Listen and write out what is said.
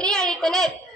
300 to net.